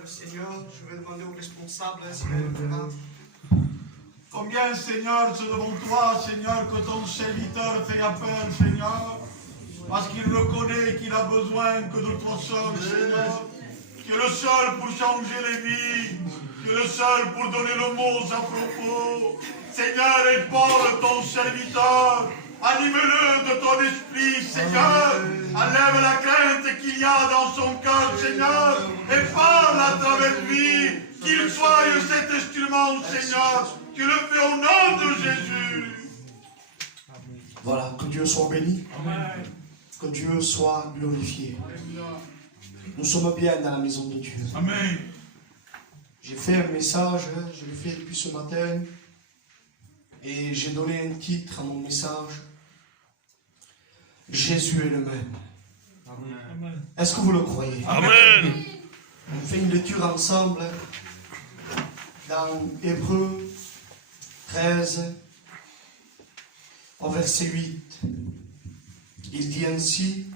le Seigneur. Je vais demander aux responsables s'ils vont le faire. Combien, Seigneur, c'est devant toi, Seigneur, que ton serviteur fait appel, Seigneur, parce qu'il reconnaît qu'il a besoin que de toi seul, Seigneur. Tu es le seul pour changer les vies. Tu es le seul pour donner le mot à propos. Seigneur, épaule ton serviteur. Anime-le de ton esprit, Seigneur. Enlève la crainte qu'il y a dans son cœur, Seigneur. Et parle à travers lui. Qu'il soit cet instrument, Seigneur. Tu le fais au nom de Jésus. Voilà, que Dieu soit béni. Amen. Que Dieu soit glorifié. Nous sommes bien dans la maison de Dieu. Amen. J'ai fait un message, je l'ai fait depuis ce matin. Et j'ai donné un titre à mon message. Jésus est le même. Amen. Est-ce que vous le croyez? Amen. On fait une lecture ensemble dans Hébreux 13, au verset 8. Il dit ainsi: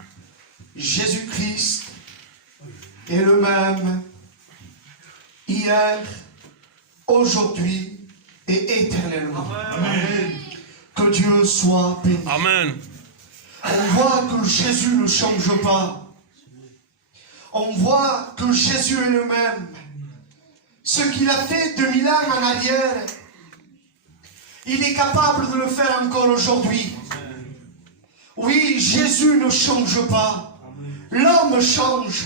Jésus-Christ est le même hier, aujourd'hui et éternellement. Amen. Que Dieu soit béni. Amen. On voit que Jésus ne change pas. On voit que Jésus est le même. Ce qu'il a fait 2000 ans en arrière, il est capable de le faire encore aujourd'hui. Oui, Jésus ne change pas. L'homme change.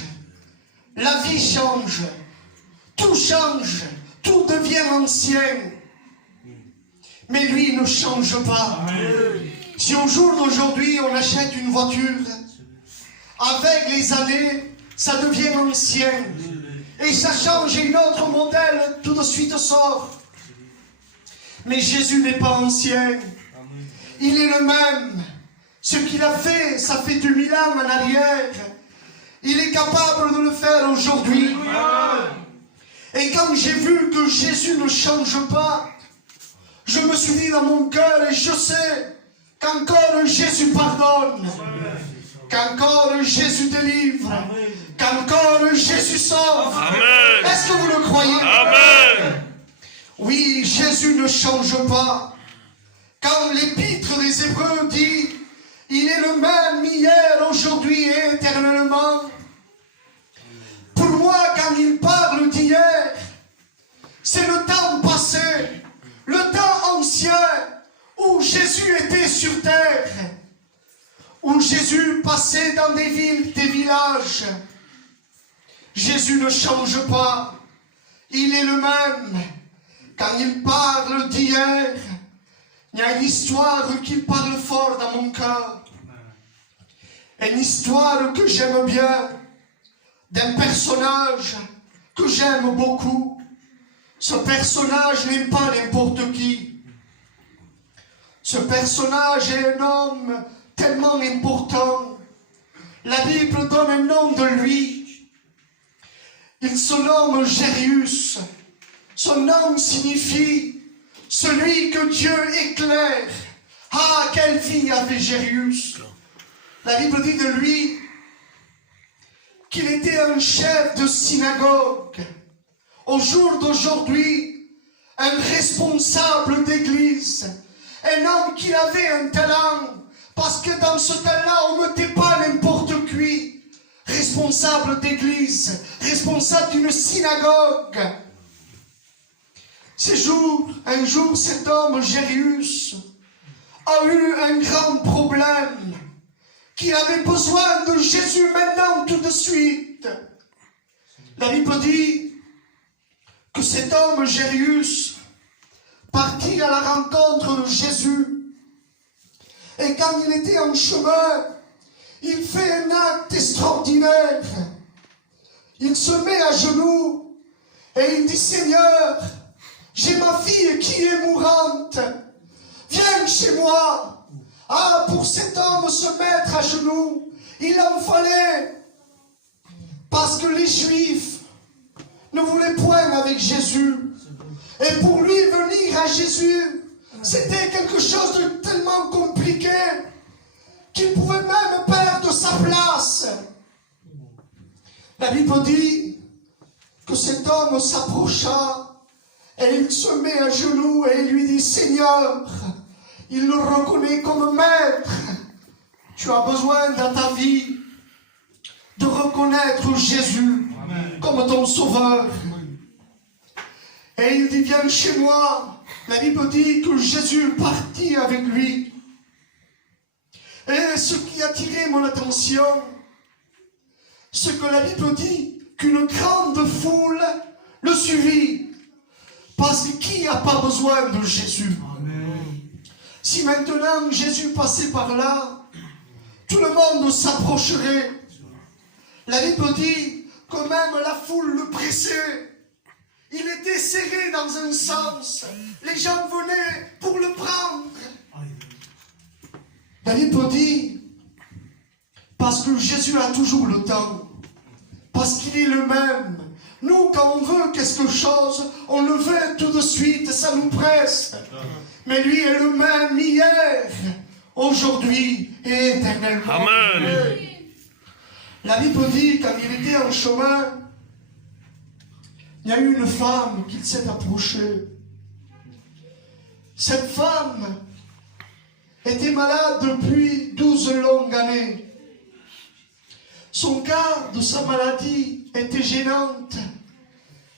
La vie change. Tout change. Tout devient ancien. Mais lui ne change pas. Si au jour d'aujourd'hui on achète une voiture, avec les années, ça devient ancien. Et ça change et un autre modèle tout de suite sort. Mais Jésus n'est pas ancien. Il est le même. Ce qu'il a fait, ça fait 2000 ans en arrière. Il est capable de le faire aujourd'hui. Et quand j'ai vu que Jésus ne change pas, je me suis dit dans mon cœur, et je sais qu'encore Jésus pardonne, qu'encore Jésus délivre, qu'encore Jésus sauve. Amen. Est-ce que vous le croyez? Amen. Oui, Jésus ne change pas. Quand l'épître des Hébreux dit « Il est le même hier, aujourd'hui et éternellement », pour moi, quand il parle d'hier, c'est le temps passé, le temps ancien, où Jésus était sur terre, où Jésus passait dans des villes, des villages. Jésus ne change pas, il est le même. Quand il parle d'hier, il y a une histoire qui parle fort dans mon cœur. Une histoire que j'aime bien, d'un personnage que j'aime beaucoup. Ce personnage n'est pas n'importe qui. Ce personnage est un homme tellement important. La Bible donne un nom de lui. Il se nomme Jérius. Son nom signifie celui que Dieu éclaire. Ah, quelle vie avait Jérius! La Bible dit de lui qu'il était un chef de synagogue. Au jour d'aujourd'hui, un responsable d'église. Un homme qui avait un talent. Parce que dans ce talent, on ne mettait pas n'importe qui. Responsable d'église. Responsable d'une synagogue. Un jour, cet homme, Jérius, a eu un grand problème, qu'il avait besoin de Jésus maintenant, tout de suite. La Bible dit que cet homme, Jérius, partit à la rencontre de Jésus. Et quand il était en chemin, il fait un acte extraordinaire. Il se met à genoux et il dit « Seigneur, j'ai ma fille qui est mourante. Viens chez moi. » Ah, pour cet homme se mettre à genoux, il en fallait. Parce que les Juifs ne voulaient point avec Jésus. Et pour lui, venir à Jésus, c'était quelque chose de tellement compliqué qu'il pouvait même perdre sa place. La Bible dit que cet homme s'approcha et il se met à genoux et il lui dit, Seigneur, il le reconnaît comme maître. Tu as besoin dans ta vie de reconnaître Jésus comme ton sauveur. Et il dit, viens chez moi. La Bible dit que Jésus partit avec lui. Et ce qui a attiré mon attention, c'est que la Bible dit qu'une grande foule le suivit. Parce que qui n'a pas besoin de Jésus? Si maintenant Jésus passait par là, tout le monde s'approcherait. La Bible dit que même la foule le pressait. Il était serré dans un sens. Les gens venaient pour le prendre. La Bible dit, parce que Jésus a toujours le temps. Parce qu'il est le même. Nous, quand on veut quelque chose, on le veut tout de suite, ça nous presse. Mais lui est le même hier, aujourd'hui et éternellement. Amen. La Bible dit, quand il était en chemin, il y a eu une femme qui s'est approchée. Cette femme était malade depuis 12 longues années. Son cas de sa maladie était gênante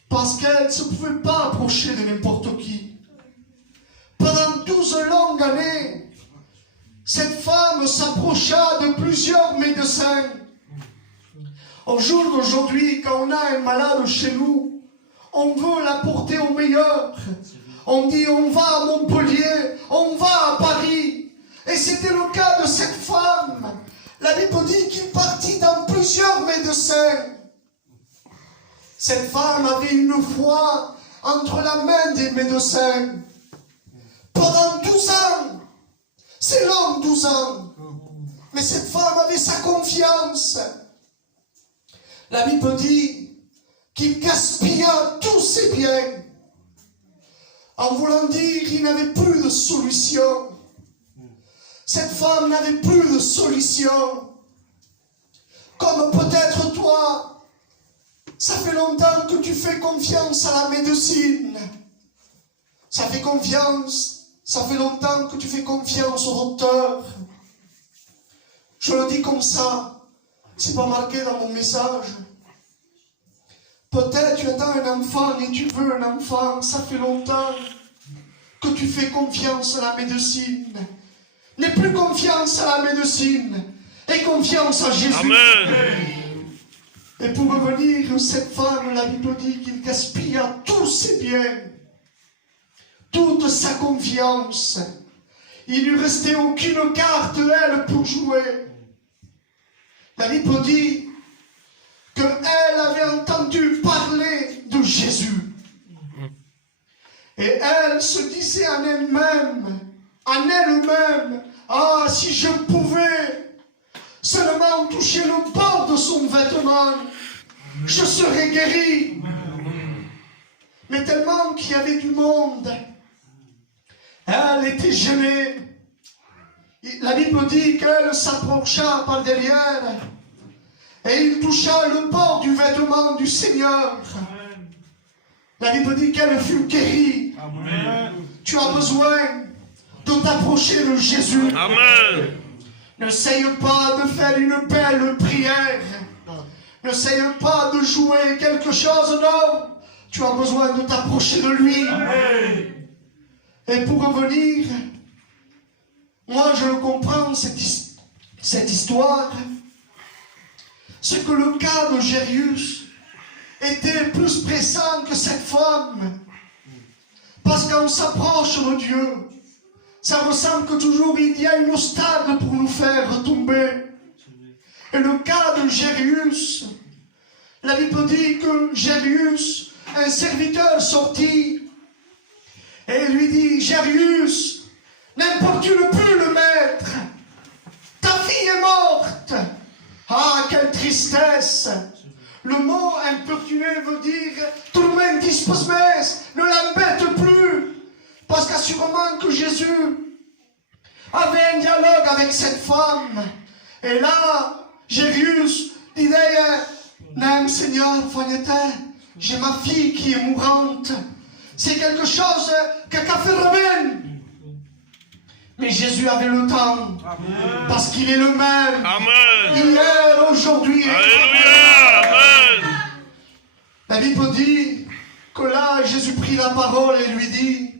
parce qu'elle ne se pouvait pas approcher de n'importe qui. Pendant 12 longues années, cette femme s'approcha de plusieurs médecins. Au jour d'aujourd'hui, quand on a un malade chez nous, on veut l'apporter au meilleur. On dit on va à Montpellier, on va à Paris. Et c'était le cas de cette femme. La Bible dit qu'il partit dans plusieurs médecins. Cette femme avait une foi entre la main des médecins. Pendant 12 ans, c'est long 12 ans. Mais cette femme avait sa confiance. La Bible dit qu'il gaspilla tous ses biens. En voulant dire qu'il n'avait plus de solution. Cette femme n'avait plus de solution. Comme peut-être toi, ça fait longtemps que tu fais confiance à la médecine. Ça fait longtemps que tu fais confiance au docteur. Je le dis comme ça, c'est pas marqué dans mon message. Peut-être tu attends un enfant et tu veux un enfant, ça fait longtemps que tu fais confiance à la médecine. N'aie plus confiance à la médecine, aie confiance à Jésus. Amen. Et pour revenir, cette femme, la Bible dit qu'il gaspilla tous ses biens, toute sa confiance. Il ne lui restait aucune carte, elle, pour jouer. La Bible dit qu'elle avait entendu parler de Jésus. Et elle se disait en elle-même, ah, si je pouvais seulement toucher le bord de son vêtement, je serais guéri. Mais tellement qu'il y avait du monde, elle était gênée. La Bible dit qu'elle s'approcha par derrière et il toucha le bord du vêtement du Seigneur. La Bible dit qu'elle fut guérie. Amen. Tu as besoin de t'approcher de Jésus. Amen. N'essaye pas de faire une belle prière. N'essaye pas de jouer quelque chose, non. Tu as besoin de t'approcher de lui. Amen. Et pour revenir, moi je le comprends, cette histoire. C'est que le cas de Jairus était plus pressant que cette femme. Parce qu'on s'approche de Dieu, ça me semble que toujours il y a une obstacle pour nous faire retomber. Et le cas de Jairus, la Bible dit que Jairus, un serviteur sortit et lui dit, Jairus, n'importune plus le maître, ta fille est morte. Ah, quelle tristesse! Le mot importuné veut dire tout le monde dispose, ne l'embête plus. Parce qu'assurément que Jésus avait un dialogue avec cette femme. Et là, Jairus disait, non, Seigneur, voyez-vous, j'ai ma fille qui est mourante. C'est quelque chose qu'a fait Robin. Mais Jésus avait le temps. Parce qu'il est le même. Amen. Hier, aujourd'hui. Alléluia. Amen. La Bible dit que là, Jésus prit la parole et lui dit,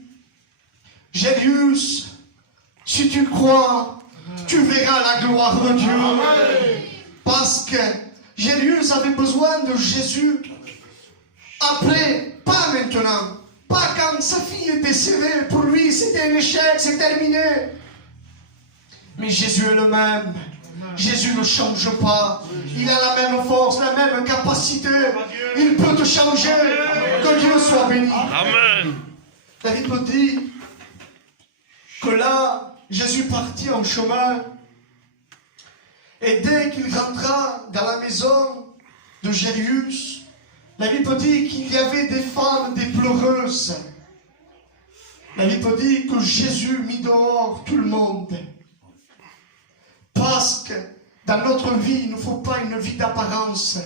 Jairus, si tu crois, tu verras la gloire de Dieu. Parce que Jairus avait besoin de Jésus après, pas maintenant. Pas quand sa fille est décédée. Pour lui, c'était un échec, c'est terminé. Mais Jésus est le même. Jésus ne change pas. Il a la même force, la même capacité. Il peut te changer. Que Dieu soit béni. Amen. La Bible dit que là, Jésus partit en chemin. Et dès qu'il rentra dans la maison de Jairus, la Bible dit qu'il y avait des femmes, des pleureuses. La Bible dit que Jésus mit dehors tout le monde. Parce que dans notre vie, il ne faut pas une vie d'apparence.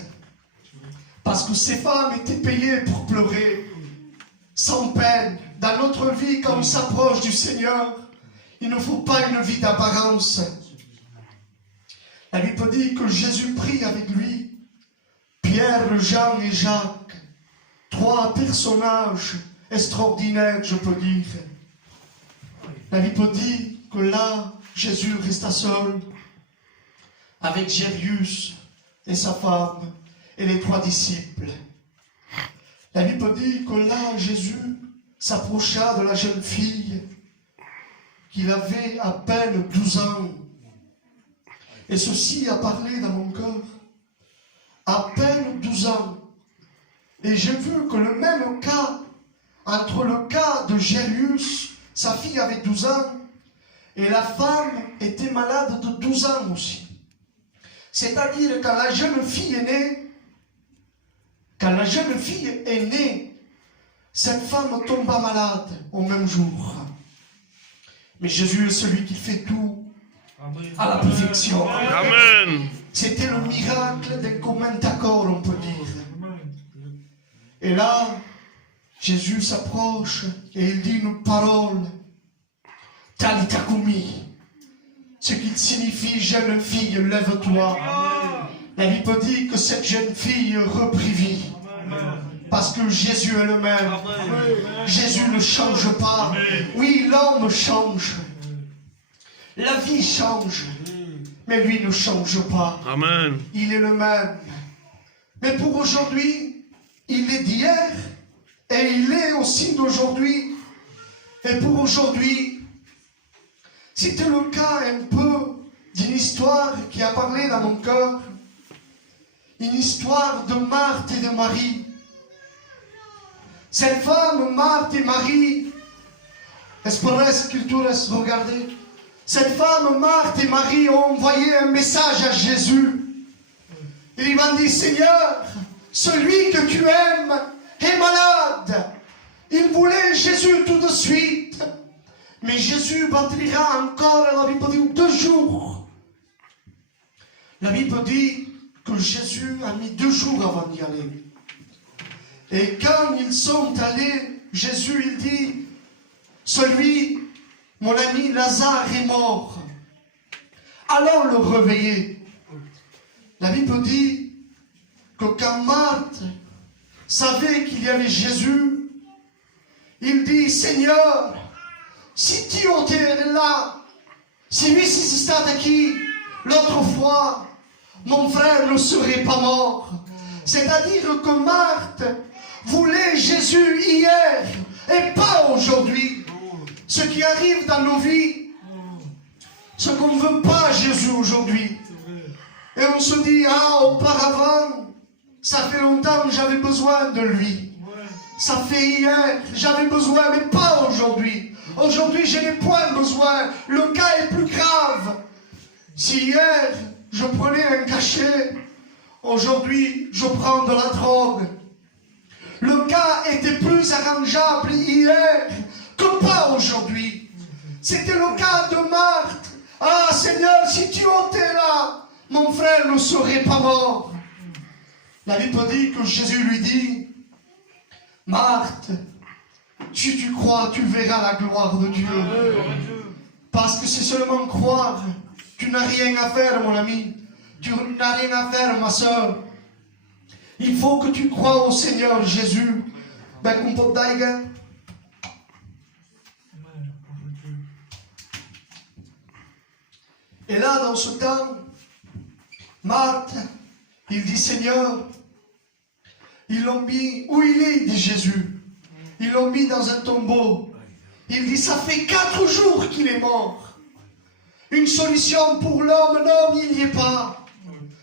Parce que ces femmes étaient payées pour pleurer, sans peine. Dans notre vie, quand on s'approche du Seigneur, il ne faut pas une vie d'apparence. La Bible dit que Jésus prit avec lui Pierre, Jean et Jacques, 3 personnages extraordinaires, je peux dire. La Bible dit que là, Jésus resta seul avec Jairus et sa femme et les 3 disciples. La Bible dit que là, Jésus s'approcha de la jeune fille qu'il avait à peine 12 ans. Et ceci a parlé dans mon cœur. À peine 12 ans. Et j'ai vu que le même cas, entre le cas de Jairus, sa fille avait 12 ans, et la femme était malade de 12 ans aussi. C'est-à-dire quand la jeune fille est née, cette femme tomba malade au même jour. Mais Jésus est celui qui fait tout à la perfection. Amen. C'était le miracle d'un commun accord, on peut dire. Et là, Jésus s'approche et il dit une parole, Talita Kumi, ce qui signifie jeune fille, lève-toi. La Bible dit que cette jeune fille reprit vie. Parce que Jésus est le même. Jésus ne change pas. Oui, l'homme change. La vie change. Mais lui ne change pas. Amen. Il est le même. Mais pour aujourd'hui, il est d'hier et il est aussi d'aujourd'hui. Et pour aujourd'hui, c'était le cas un peu d'une histoire qui a parlé dans mon cœur. Une histoire de Marthe et de Marie. Cette femme, Marthe et Marie, Espérance Cultures, regardez. Cette femme, Marthe et Marie, ont envoyé un message à Jésus. Ils lui ont dit, Seigneur, celui que tu aimes est malade. Ils voulaient Jésus tout de suite. Mais Jésus battra encore, la Bible dit, 2 jours. La Bible dit que Jésus a mis 2 jours avant d'y aller. Et quand ils sont allés, Jésus, il dit, mon ami Lazare est mort. Allons le réveiller. La Bible dit que quand Marthe savait qu'il y avait Jésus, il dit, Seigneur, si tu étais là, si lui stata qui, l'autre fois, mon frère ne serait pas mort. C'est-à-dire que Marthe voulait Jésus hier et pas aujourd'hui. Ce qui arrive dans nos vies, ce qu'on ne veut pas Jésus aujourd'hui. Et on se dit, auparavant, ça fait longtemps que j'avais besoin de lui. Ça fait hier, j'avais besoin, mais pas aujourd'hui. Aujourd'hui, je n'ai point besoin. Le cas est plus grave. Si hier, je prenais un cachet, aujourd'hui, je prends de la drogue. Le cas était plus arrangeable hier que pas aujourd'hui. C'était le cas de Marthe. Ah Seigneur, si tu étais là, mon frère ne serait pas mort. La Bible dit que Jésus lui dit, Marthe, si tu crois, tu verras la gloire de Dieu. Parce que c'est seulement croire. Tu n'as rien à faire, mon ami. Tu n'as rien à faire, ma soeur. Il faut que tu crois au Seigneur Jésus. Ben, qu'on peut dire. Et là, dans ce temps, Marthe, il dit, Seigneur, ils l'ont mis, où il est, il dit Jésus. Ils l'ont mis dans un tombeau. Il dit, ça fait 4 jours qu'il est mort. Une solution pour l'homme, non, il n'y est pas.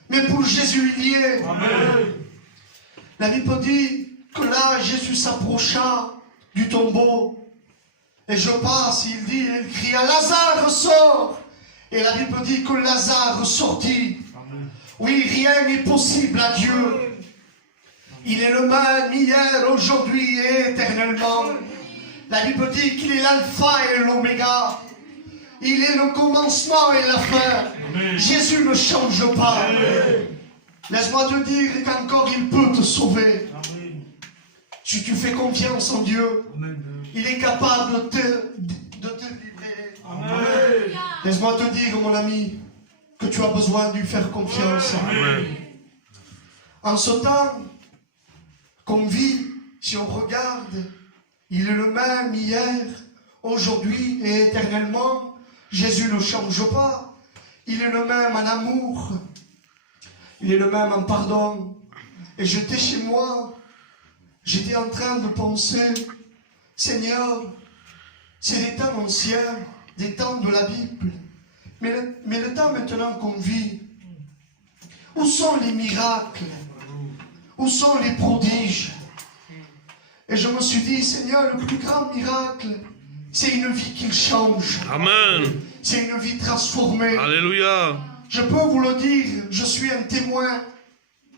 Mais pour Jésus, il y est. Amen. La Bible dit que là, Jésus s'approcha du tombeau. Et je passe, il dit, il cria, Lazare, sort. Et la Bible dit que Lazare sortit. Amen. Oui, rien n'est possible à Dieu. Il est le même hier, aujourd'hui et éternellement. La Bible dit qu'il est l'alpha et l'oméga. Il est le commencement et la fin. Amen. Jésus ne change pas. Laisse-moi te dire qu'encore il peut te sauver. Amen. Si tu fais confiance en Dieu, amen, il est capable de te libérer. Amen. Laisse-moi te dire, mon ami, que tu as besoin de lui faire confiance. Amen. En ce temps qu'on vit, si on regarde, il est le même hier, aujourd'hui et éternellement. Jésus ne change pas. Il est le même en amour. Il est le même en pardon. Et j'étais chez moi. J'étais en train de penser, Seigneur, c'est des temps anciens, des temps de la Bible. Mais le temps maintenant qu'on vit, où sont les miracles? Où sont les prodiges? Et je me suis dit, Seigneur, le plus grand miracle, c'est une vie qu'il change. Amen. C'est une vie transformée. Alléluia. Je peux vous le dire, je suis un témoin.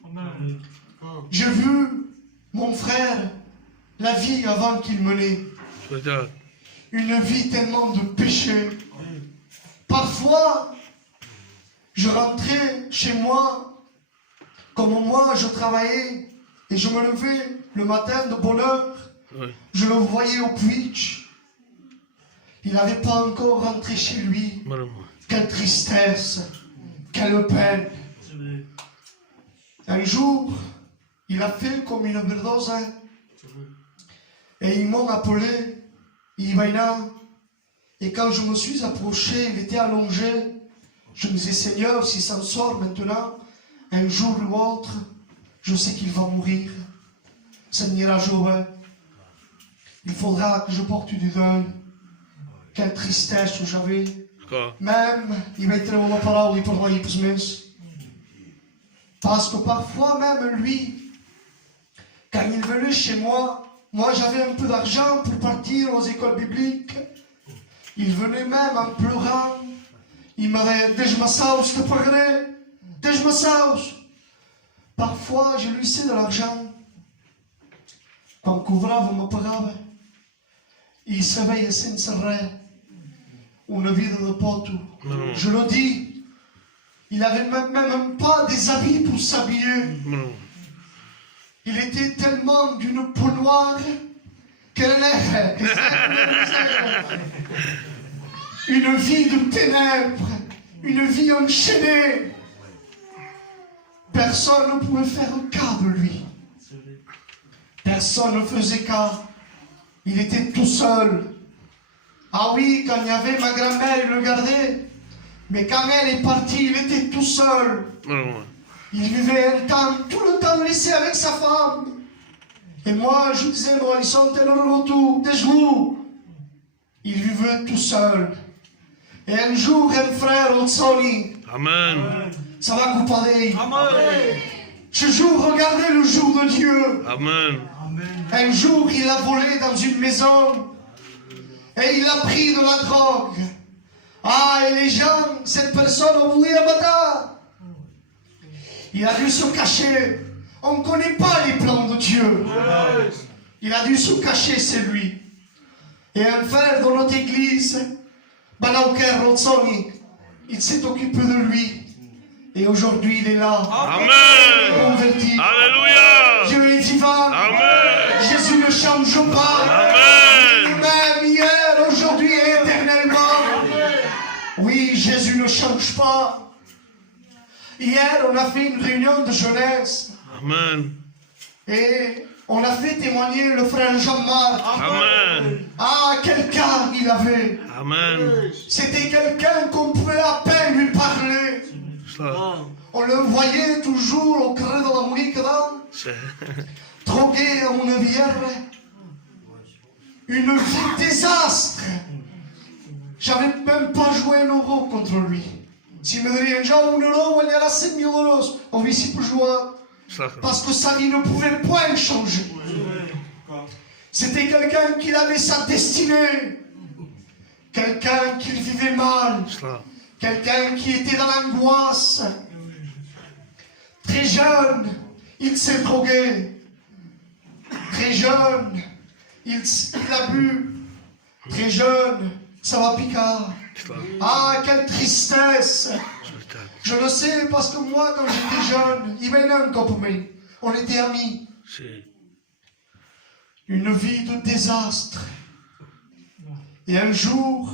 Amen. J'ai vu mon frère, la vie avant qu'il me l'ait. Une vie tellement de péché. Parfois, je rentrais chez moi, comme moi je travaillais, et je me levais le matin de bonne heure. Oui. Je le voyais au Twitch. Il n'avait pas encore rentré chez lui. Quelle tristesse, quelle peine. Un jour, il a fait comme une overdose. Et ils m'ont appelé, Ivaina. Et quand je me suis approché, il était allongé. Je me disais, Seigneur, s'il s'en sort maintenant, un jour ou l'autre, je sais qu'il va mourir. Ça n'ira jamais. Il faudra que je porte du deuil. Quelle tristesse que j'avais. Même, il va être la parole, il pourra y plus. Parce que parfois, même lui, quand il venait chez moi, j'avais un peu d'argent pour partir aux écoles bibliques. Il venait même en pleurant. Il m'avait dit, je m'assaus, te paierai. Je m'assaus. Parfois, je lui laissais de l'argent. Quand couvrava me pagava. Il savait senza re. Une vie de pote. Je le dis. Il n'avait même pas des habits pour s'habiller. Il était tellement d'une peau noire qu'elle est. Une vie de ténèbres. Une vie enchaînée. Personne ne pouvait faire cas de lui. Personne ne faisait cas. Il était tout seul. Ah oui, quand il y avait ma grand-mère, il le gardait. Mais quand elle est partie, il était tout seul. Il vivait un temps, tout le temps laissé avec sa femme. Et moi, je disais, moi, ils sont tout, des jours. Il vivait tout seul. Et un jour, un frère, Otsoni. Amen. Ça va couper. Amen. Ce jour, regardez le jour de Dieu. Amen. Un jour, il a volé dans une maison. Et il a pris de la drogue. Ah, et les gens, cette personne ont voulu abattre. Il a dû se cacher. On ne connaît pas les plans de Dieu. Il a dû se cacher, c'est lui. Et un frère de notre église, Balauker Rozzoni, il s'est occupé de lui. Et aujourd'hui, il est là. Amen. Converti. Alléluia. Dieu est vivant. Amen. Jésus ne change pas. Amen. Même hier, aujourd'hui et éternellement. Oui, Jésus ne change pas. Hier, on a fait une réunion de jeunesse. Amen. Et on a fait témoigner le frère Jean-Marc. Amen. Ah, quel calme il avait. Amen. C'était quelqu'un qu'on pouvait à peine lui parler. Ça, On le voyait toujours au carré de la Monique, c'est... drogué à une bière. Une vie désastre. J'avais même pas joué un euro contre lui. S'il me disait un jour 1 euro, il y a 5 000 euros. On vit si peu jouer. Ça, Parce que sa vie ne pouvait point changer. C'était quelqu'un qui avait sa destinée. Quelqu'un qui vivait mal. ça. Quelqu'un qui était dans l'angoisse. Très jeune, il s'est drogué. Très jeune, il a bu. Très jeune, ça va piquer. Ça, Ah, quelle tristesse! c'est... Je le sais parce que moi, quand j'étais jeune, il venait encore pour moi. On était amis. C'est... Une vie de désastre. Et un jour,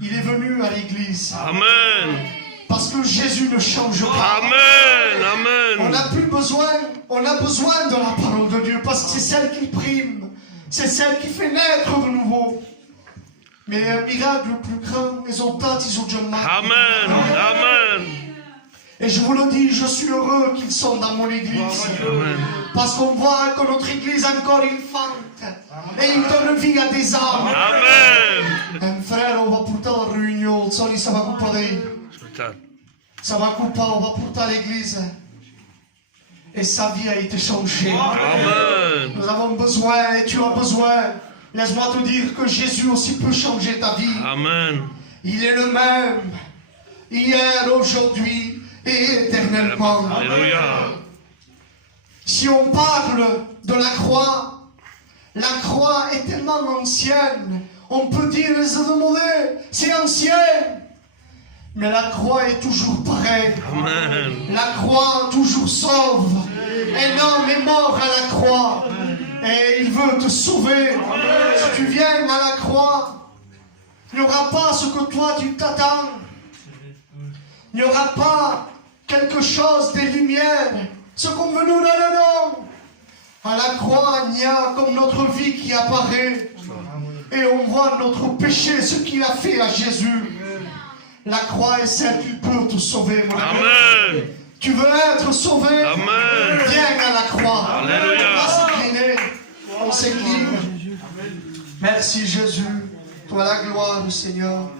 il est venu à l'église. Amen. Parce que Jésus ne change pas. Amen. On Amen. n'a plus besoin, on a besoin de la parole de Dieu parce que c'est celle qui prime. C'est celle qui fait naître de nouveau. Mais un miracle plus grand, ils ont tant, ils ont déjà mal. Amen. Amen. Et je vous le dis, je suis heureux qu'ils sont dans mon église. Amen. Parce qu'on voit que notre église encore infante. Et il donne vie à des âmes. Amen. Un frère, on va porter la réunion, ça va couper. C'est... Ça va couper, on va porter à l'église. Et sa vie a été changée. Amen. Nous avons besoin, et tu as besoin. Laisse-moi te dire que Jésus aussi peut changer ta vie. Amen. Il est le même. Hier, aujourd'hui et éternellement. Alléluia. Si on parle de la croix est tellement ancienne. On peut dire, c'est ancien. Mais la croix est toujours pareille. Amen. La croix toujours sauve. Un homme est mort à la croix. Et il veut te sauver. Si tu viens à la croix, il n'y aura pas ce que toi tu t'attends. Il n'y aura pas quelque chose des lumières. Ce qu'on veut nous donner, non. À la croix, il y a comme notre vie qui apparaît. Et on voit notre péché, ce qu'il a fait à Jésus. La croix est celle qui peut te sauver, mon ami. Amen. Tu veux être sauvé? Amen. Viens à la croix. Alléluia. On va s'incliner. On s'incline. Merci Jésus. Toi la gloire, Seigneur.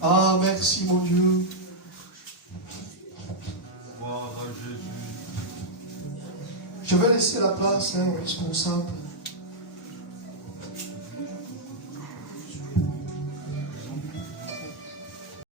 Ah, merci mon Dieu. Je vais laisser la place aux responsables.